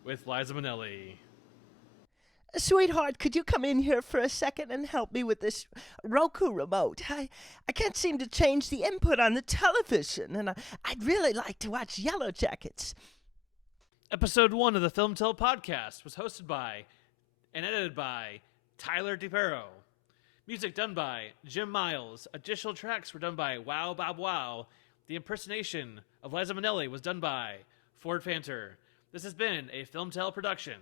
with Liza Minnelli. Sweetheart, could you come in here for a second and help me with this Roku remote? I can't seem to change the input on the television, and I'd really like to watch Yellow Jackets. Episode 1 of the FilmTell podcast was hosted by and edited by Tyler DePerro. Music done by Jim Miles. Additional tracks were done by Wow Bob Wow. The impersonation of Liza Minnelli was done by Ford Fanter. This has been a FilmTell production.